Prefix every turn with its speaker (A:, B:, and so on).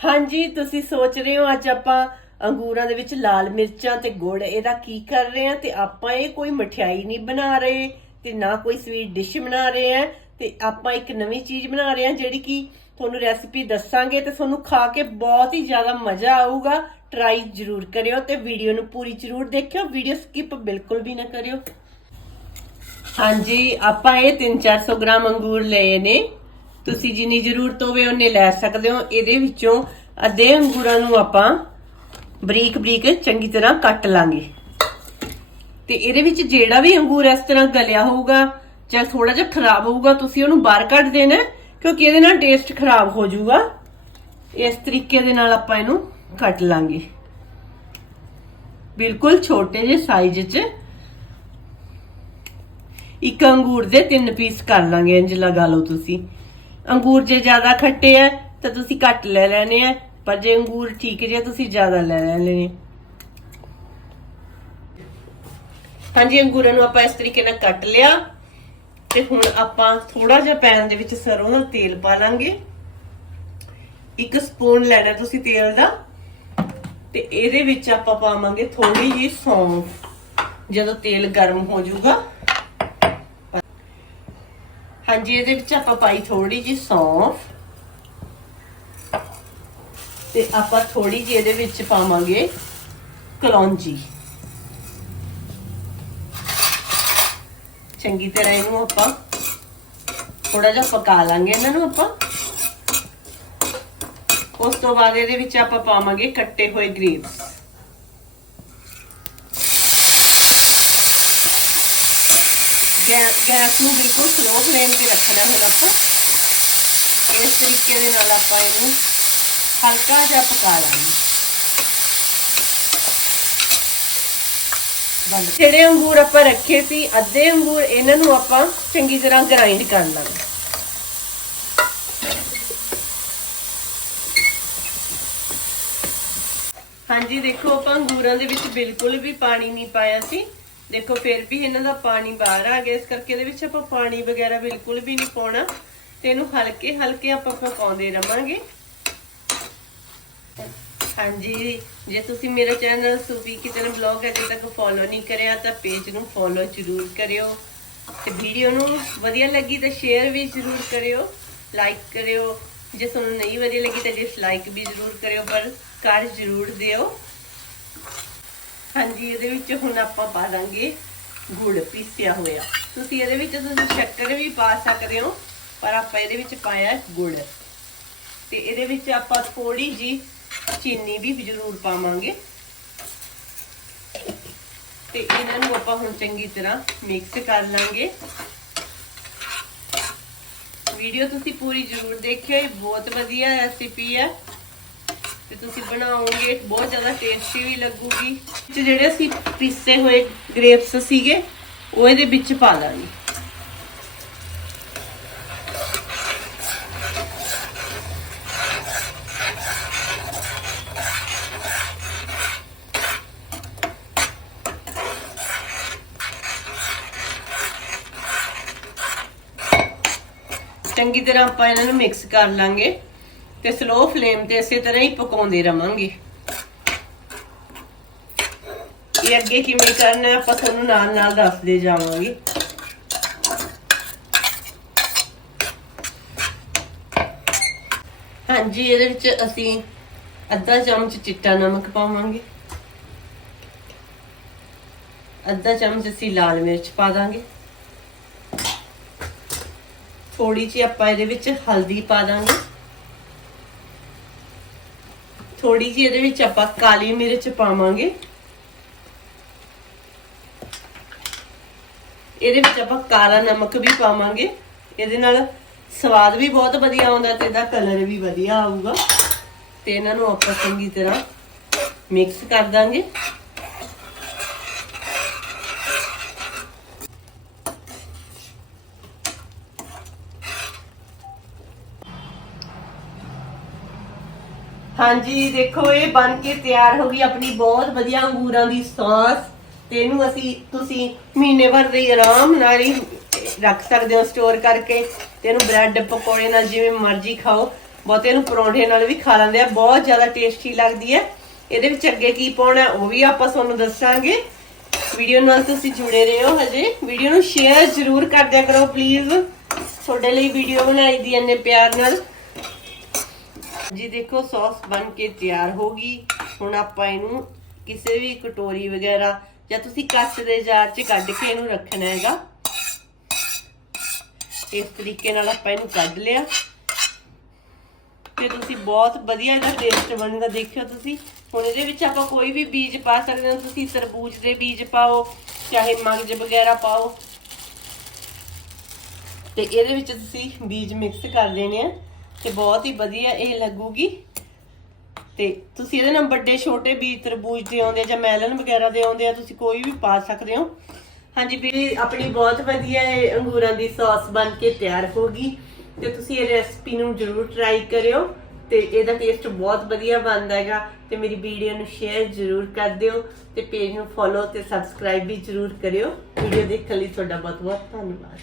A: ਹਾਂਜੀ, ਤੁਸੀਂ ਸੋਚ ਰਹੇ ਹੋ ਅੱਜ ਆਪਾਂ ਅੰਗੂਰਾਂ ਦੇ ਵਿੱਚ ਲਾਲ ਮਿਰਚਾਂ ਤੇ ਗੁੜ, ਇਹਦਾ ਕੀ ਕਰ ਰਹੇ ਹਾਂ? ਤੇ ਆਪਾਂ ਇਹ ਕੋਈ ਮਠਿਆਈ ਨਹੀਂ ਬਣਾ ਰਹੇ ਤੇ ਨਾ ਕੋਈ ਸਵੀਟ ਡਿਸ਼ ਬਣਾ ਰਹੇ ਹਾਂ ਤੇ ਆਪਾਂ ਇੱਕ ਨਵੀਂ ਚੀਜ਼ ਬਣਾ ਰਹੇ ਹਾਂ ਜਿਹੜੀ ਕਿ ਤੁਹਾਨੂੰ ਰੈਸਿਪੀ ਦੱਸਾਂਗੇ ਤੇ ਤੁਹਾਨੂੰ ਖਾ ਕੇ ਬਹੁਤ ਹੀ ਜ਼ਿਆਦਾ ਮਜ਼ਾ ਆਊਗਾ। ਟਰਾਈ ਜ਼ਰੂਰ ਕਰਿਓ ਤੇ ਵੀਡੀਓ ਨੂੰ ਪੂਰੀ ਜ਼ਰੂਰ ਦੇਖਿਓ। ਵੀਡੀਓ ਸਕਿਪ ਬਿਲਕੁਲ ਵੀ ਨਾ ਕਰਿਓ। ਹਾਂਜੀ, ਆਪਾਂ ਇਹ 3-400 ਗ੍ਰਾਮ ਅੰਗੂਰ ਲਏ ਨੇ। ਤੁਸੀਂ ਜਿੰਨੀ ਜ਼ਰੂਰਤ ਹੋਵੇ ਉਹਨੇ ਲੈ ਸਕਦੇ ਹੋ। ਇਹਦੇ ਵਿੱਚੋਂ ਅੱਧੇ ਅੰਗੂਰਾਂ ਨੂੰ ਆਪਾਂ ਬਰੀਕ ਬਰੀਕ ਚੰਗੀ ਤਰ੍ਹਾਂ ਕੱਟ ਲਾਂਗੇ। ਤੇ ਇਹਦੇ ਵਿੱਚ ਜਿਹੜਾ ਵੀ ਅੰਗੂਰ ਇਸ ਤਰ੍ਹਾਂ ਗਲਿਆ ਹੋਊਗਾ ਜਾਂ ਥੋੜਾ ਜਿਹਾ ਖਰਾਬ ਹੋਊਗਾ, ਤੁਸੀਂ ਉਹਨੂੰ ਬਾਹਰ ਕੱਢ ਦੇਣਾ ਕਿਉਂਕਿ ਇਹਦੇ ਨਾਲ ਟੇਸਟ ਖਰਾਬ ਹੋ ਜਾਊਗਾ। ਇਸ ਤਰੀਕੇ ਦੇ ਨਾਲ ਆਪਾਂ ਇਹਨੂੰ ਕੱਟ ਲਾਂਗੇ। ਬਿਲਕੁਲ ਛੋਟੇ ਜਿਹੇ ਸਾਈਜ਼ 'ਚ ਇੱਕ ਅੰਗੂਰ ਦੇ ਤਿੰਨ ਪੀਸ ਕਰ ਲਾਂਗੇ ਇੰਜ ਲਗਾ ਲਓ ਤੁਸੀਂ। ਅੰਗੂਰ ਜੇ ਜ਼ਿਆਦਾ ਖੱਟੇ ਆ ਤਾਂ ਤੁਸੀਂ ਘੱਟ ਲੈ ਲੈਣੇ ਆ ਪਰ ਜੇ ਅੰਗੂਰ ਠੀਕ ਜੇ, ਤੁਸੀਂ ਜ਼ਿਆਦਾ ਲੈ ਲੈਣੇ ਹਾਂਜੀ, ਅੰਗੂਰਾਂ ਨੂੰ ਆਪਾਂ ਇਸ ਤਰੀਕੇ ਨਾਲ ਕੱਟ ਲਿਆ। ਤੇ ਹੁਣ ਆਪਾਂ ਥੋੜਾ ਜਿਹਾ ਪੈਨ ਦੇ ਵਿੱਚ ਸਰੋਂ ਦਾ ਤੇਲ ਪਾ ਲਾਂਗੇ। ਇੱਕ ਸਪੂਨ ਲੈਣਾ ਤੁਸੀਂ ਤੇਲ ਦਾ। ਤੇ ਇਹਦੇ ਵਿੱਚ ਆਪਾਂ ਪਾਵਾਂਗੇ ਥੋੜੀ ਜਿਹੀ ਸੌਂਫ। ਜਦੋਂ ਤੇਲ ਗਰਮ ਹੋ ਜਾਊਗਾ ਹਾਂਜੀ, ਇਹਦੇ ਵਿੱਚ ਆਪਾਂ ਪਾਈ ਥੋੜੀ ਜਿਹੀ ਸੌਂਫ। ਤੇ ਆਪਾਂ ਥੋੜੀ ਜਿਹੀ ਇਹਦੇ ਵਿੱਚ ਪਾਵਾਂਗੇ ਕਲੌਂਜੀ। ਚੰਗੀ ਤਰ੍ਹਾਂ ਇਹਨੂੰ ਆਪਾਂ ਥੋੜਾ ਜਿਹਾ ਪਕਾ ਲਾਂਗੇ ਇਹਨਾਂ ਨੂੰ ਆਪਾਂ। ਉਸ ਤੋਂ ਬਾਅਦ ਇਹਦੇ ਵਿੱਚ ਆਪਾਂ ਪਾਵਾਂਗੇ ਕੱਟੇ ਹੋਏ ਗ੍ਰੇਪਸ ਗੈਸ ਨੂੰ ਬਿਲਕੁਲ ਸਲੋ ਫਲੇਮ ਤੇ ਰੱਖਣਾ ਹੁਣ ਆਪਾਂ। ਇਸ ਤਰੀਕੇ ਦੇ ਨਾਲ ਆਪਾਂ ਇਹਨੂੰ ਹਲਕਾ ਜਿਹਾ ਪਕਾ ਲਾਂਗੇ। ਜਿਹੜੇ ਅੰਗੂਰ ਆਪਾਂ ਰੱਖੇ ਸੀ, ਅੱਧੇ ਅੰਗੂਰ ਇਹਨਾਂ ਨੂੰ ਆਪਾਂ ਚੰਗੀ ਤਰ੍ਹਾਂ ਗ੍ਰਾਈਂਡ ਕਰ ਲਾਂਗੇ। ਹਾਂਜੀ, ਦੇਖੋ, ਆਪਾਂ ਅੰਗੂਰਾਂ ਦੇ ਵਿੱਚ ਬਿਲਕੁਲ ਵੀ ਪਾਣੀ ਨਹੀਂ ਪਾਇਆ ਸੀ। ਦੇਖੋ, ਫਿਰ ਵੀ ਇਹਨਾਂ ਦਾ ਪਾਣੀ ਬਾਹਰ ਆ ਗਿਆ। ਇਸ ਕਰਕੇ ਇਹਦੇ ਵਿੱਚ ਆਪਾਂ ਪਾਣੀ ਵਗੈਰਾ ਬਿਲਕੁਲ ਵੀ ਨਹੀਂ ਪਾਉਣਾ। ਤੇ ਇਹਨੂੰ ਹਲਕੇ ਹਲਕੇ ਆਪਾਂ ਪਕਾਉਂਦੇ ਰਵਾਂਗੇ। ਹਾਂਜੀ, ਜੇ ਤੁਸੀਂ ਮੇਰਾ ਚੈਨਲ ਸੁਪੀ ਕਿਚਨ ਬਲੌਗ ਅਜੇ ਤੱਕ ਫੋਲੋ ਨਹੀਂ ਕਰਿਆ, ਤਾਂ ਪੇਜ ਨੂੰ ਫੋਲੋ ਜ਼ਰੂਰ ਕਰਿਓ। ਤੇ ਵੀਡੀਓ ਨੂੰ ਵਧੀਆ ਲੱਗੀ ਤਾਂ ਸ਼ੇਅਰ ਵੀ ਜ਼ਰੂਰ ਕਰਿਓ। ਲਾਈਕ ਕਰਿਓ। ਜੇ ਤੁਹਾਨੂੰ ਨਹੀਂ ਵਧੀਆ ਲੱਗੀ ਤਾਂ ਡਿਸਲਾਈਕ ਵੀ ਜ਼ਰੂਰ ਕਰਿਓ, ਪਰ ਕਰ ਜ਼ਰੂਰ ਦਿਓ। ਹਾਂਜੀ, ਇਹਦੇ ਵਿੱਚ ਹੁਣ ਆਪਾਂ ਪਾ ਦਾਂਗੇ ਗੁੜ ਪੀਸਿਆ ਹੋਇਆ। ਤੁਸੀਂ ਇਹਦੇ ਵਿੱਚ ਤੁਸੀਂ ਸ਼ੱਕਰ ਵੀ ਪਾ ਸਕਦੇ ਹੋ, ਪਰ ਆਪਾਂ ਇਹਦੇ ਵਿੱਚ ਪਾਇਆ ਗੁੜ। ਤੇ ਇਹਦੇ ਵਿੱਚ ਆਪਾਂ ਥੋੜੀ ਜੀ ਚੀਨੀ ਵੀ ਜ਼ਰੂਰ ਪਾਵਾਂਗੇ। ਤੇ ਇਹਨਾਂ ਨੂੰ ਆਪਾਂ ਹੁਣ ਚੰਗੀ ਤਰ੍ਹਾਂ ਮਿਕਸ ਕਰ ਲਾਂਗੇ। ਵੀਡੀਓ ਤੁਸੀਂ ਪੂਰੀ ਜ਼ਰੂਰ ਦੇਖਿਓ, ਇਹ ਬਹੁਤ ਵਧੀਆ ਰੈਸਿਪੀ ਹੈ। ਤੇ ਤੁਸੀਂ ਬਣਾਓਗੇ, ਬਹੁਤ ਜ਼ਿਆਦਾ ਟੇਸਟੀ ਵੀ ਲੱਗੂਗੀ। ਤੇ ਜਿਹੜੇ ਅਸੀਂ ਪੀਸੇ ਹੋਏ ਗ੍ਰੇਪਸ ਸੀਗੇ, ਉਹ ਇਹਦੇ ਵਿੱਚ ਪਾ ਦਾਂਗੇ। ਚੰਗੀ ਤਰ੍ਹਾਂ ਆਪਾਂ ਇਹਨਾਂ ਨੂੰ ਮਿਕਸ ਕਰ ਲਾਂਗੇ। ਤੇ ਸਲੋ ਫਲੇਮ ਤੇ ਇਸੇ ਤਰ੍ਹਾਂ ਹੀ ਪਕਾਉਂਦੇ ਰਵਾਂਗੇ। ਇਹ ਅੱਗੇ ਕਿਵੇਂ ਕਰਨਾ ਆਪਾਂ ਤੁਹਾਨੂੰ ਨਾਲ ਨਾਲ ਦੱਸਦੇ ਜਾਵਾਂਗੇ। ਹਾਂਜੀ, ਇਹਦੇ ਵਿੱਚ ਅਸੀਂ ਅੱਧਾ ਚਮਚ ਚਿੱਟਾ ਨਮਕ ਪਾਵਾਂਗੇ। ਅੱਧਾ ਚਮਚ ਅਸੀਂ ਲਾਲ ਮਿਰਚ ਪਾ ਦਾਂਗੇ। ਥੋੜੀ ਜਿਹੀ ਆਪਾਂ ਇਹਦੇ ਵਿੱਚ ਹਲਦੀ ਪਾ ਦਾਂਗੇ। ਥੋੜੀ ਜਿਹੀ ਇਹਦੇ ਵਿੱਚ ਆਪਾਂ ਕਾਲੀ ਮਿਰਚ ਪਾਵਾਂਗੇ। ਇਹਦੇ ਵਿੱਚ ਆਪਾਂ ਕਾਲਾ ਨਮਕ ਵੀ ਪਾਵਾਂਗੇ। ਇਹਦੇ ਨਾਲ ਸਵਾਦ ਵੀ ਬਹੁਤ ਵਧੀਆ ਆਉਂਦਾ ਤੇ ਇਹਦਾ ਕਲਰ ਵੀ ਵਧੀਆ ਆਊਗਾ। ਤੇ ਇਹਨਾਂ ਨੂੰ ਆਪਾਂ ਚੰਗੀ ਤਰ੍ਹਾਂ ਮਿਕਸ ਕਰ ਦਾਂਗੇ। ਹਾਂਜੀ, ਦੇਖੋ, ਇਹ ਬਣ ਕੇ ਤਿਆਰ ਹੋ ਗਈ ਆਪਣੀ ਬਹੁਤ ਵਧੀਆ ਅੰਗੂਰਾਂ ਦੀ ਸੌਸ ਤੇ ਇਹਨੂੰ ਅਸੀਂ, ਤੁਸੀਂ ਮਹੀਨੇ ਭਰ ਲਈ ਆਰਾਮ ਨਾਲ ਹੀ ਰੱਖ ਸਕਦੇ ਹੋ ਸਟੋਰ ਕਰਕੇ ਤੇ ਇਹਨੂੰ ਬ੍ਰੈਡ, ਪਕੌੜੇ ਨਾਲ ਜਿਵੇਂ ਮਰਜ਼ੀ ਖਾਓ। ਬਹੁਤੇ ਇਹਨੂੰ ਪਰੌਂਠੇ ਨਾਲ ਵੀ ਖਾ ਲੈਂਦੇ ਆ, ਬਹੁਤ ਜ਼ਿਆਦਾ ਟੇਸਟੀ ਲੱਗਦੀ ਹੈ। ਇਹਦੇ ਵਿੱਚ ਅੱਗੇ ਕੀ ਪਾਉਣਾ, ਉਹ ਵੀ ਆਪਾਂ ਤੁਹਾਨੂੰ ਦੱਸਾਂਗੇ। ਵੀਡੀਓ ਨਾਲ ਤੁਸੀਂ ਜੁੜੇ ਰਹੋ ਹਜੇ। ਵੀਡੀਓ ਨੂੰ ਸ਼ੇਅਰ ਜ਼ਰੂਰ ਕਰ ਦਿਆ ਕਰੋ ਪਲੀਜ਼ ਤੁਹਾਡੇ ਲਈ ਵੀਡੀਓ ਬਣਾਈ ਦੀ ਇੰਨੇ ਪਿਆਰ ਨਾਲ। ਜੀ ਦੇਖੋ, ਸੌਸ ਬਣ ਕੇ ਤਿਆਰ ਹੋ ਗਈ। ਹੁਣ ਆਪਾਂ ਇਹਨੂੰ ਕਿਸੇ ਵੀ ਕਟੋਰੀ ਵਗੈਰਾ ਜਾਂ ਤੁਸੀਂ ਕੱਚ ਦੇ ਜਾਰ 'ਚ ਕੱਢ ਕੇ ਇਹਨੂੰ ਰੱਖਣਾ ਹੈਗਾ। ਇਸ ਤਰੀਕੇ ਨਾਲ ਆਪਾਂ ਇਹਨੂੰ ਕੱਢ ਲਿਆ। ਤੇ ਤੁਸੀਂ ਬਹੁਤ ਵਧੀਆ ਇਹਦਾ ਟੇਸਟ ਬਣਦਾ, ਦੇਖਿਓ ਤੁਸੀਂ। ਹੁਣ ਇਹਦੇ ਵਿੱਚ ਆਪਾਂ ਕੋਈ ਵੀ ਬੀਜ ਪਾ ਸਕਦੇ ਹੋ। ਤੁਸੀਂ ਤਰਬੂਜ ਦੇ ਬੀਜ ਪਾਓ, ਚਾਹੇ ਮਗਜ ਵਗੈਰਾ ਪਾਓ। ਤੇ ਇਹਦੇ ਵਿੱਚ ਤੁਸੀਂ ਬੀਜ ਮਿਕਸ ਕਰ ਦੇਣੇ ਆ। ਤੇ ਬਹੁਤ ਹੀ ਵਧੀਆ ਇਹ ਲੱਗੂਗੀ। ਤੇ ਤੁਸੀਂ ਇਹਦੇ ਨਾਲ ਵੱਡੇ, ਛੋਟੇ ਬੀਜ ਤਰਬੂਜ ਦੇ ਆਉਂਦੇ ਜਾਂ ਮੈਲਨ ਵਗੈਰਾ ਦੇ ਆਉਂਦੇ ਆ, ਤੁਸੀਂ ਕੋਈ ਵੀ ਪਾ ਸਕਦੇ ਹੋ। ਹਾਂਜੀ ਵੀ ਆਪਣੀ ਬਹੁਤ ਵਧੀਆ ਇਹ ਅੰਗੂਰਾਂ ਦੀ ਸੌਸ ਬਣ ਕੇ ਤਿਆਰ ਹੋ ਗਈ। ਤੇ ਤੁਸੀਂ ਇਹ ਰੈਸਪੀ ਨੂੰ ਜਰੂਰ ਟਰਾਈ ਕਰਿਓ ਤੇ ਇਹਦਾ ਟੇਸਟ ਬਹੁਤ ਵਧੀਆ ਬਣਦਾ ਹੈਗਾ। ਤੇ ਮੇਰੀ ਵੀਡੀਓ ਨੂੰ ਸ਼ੇਅਰ ਜਰੂਰ ਕਰ ਦਿਓ ਤੇ ਪੇਜ ਨੂੰ ਫੋਲੋ ਤੇ ਸਬਸਕ੍ਰਾਈਬ ਵੀ ਜਰੂਰ ਕਰਿਓ। ਵੀਡੀਓ ਦੇਖਣ ਲਈ ਤੁਹਾਡਾ ਬਹੁਤ ਬਹੁਤ ਧੰਨਵਾਦ।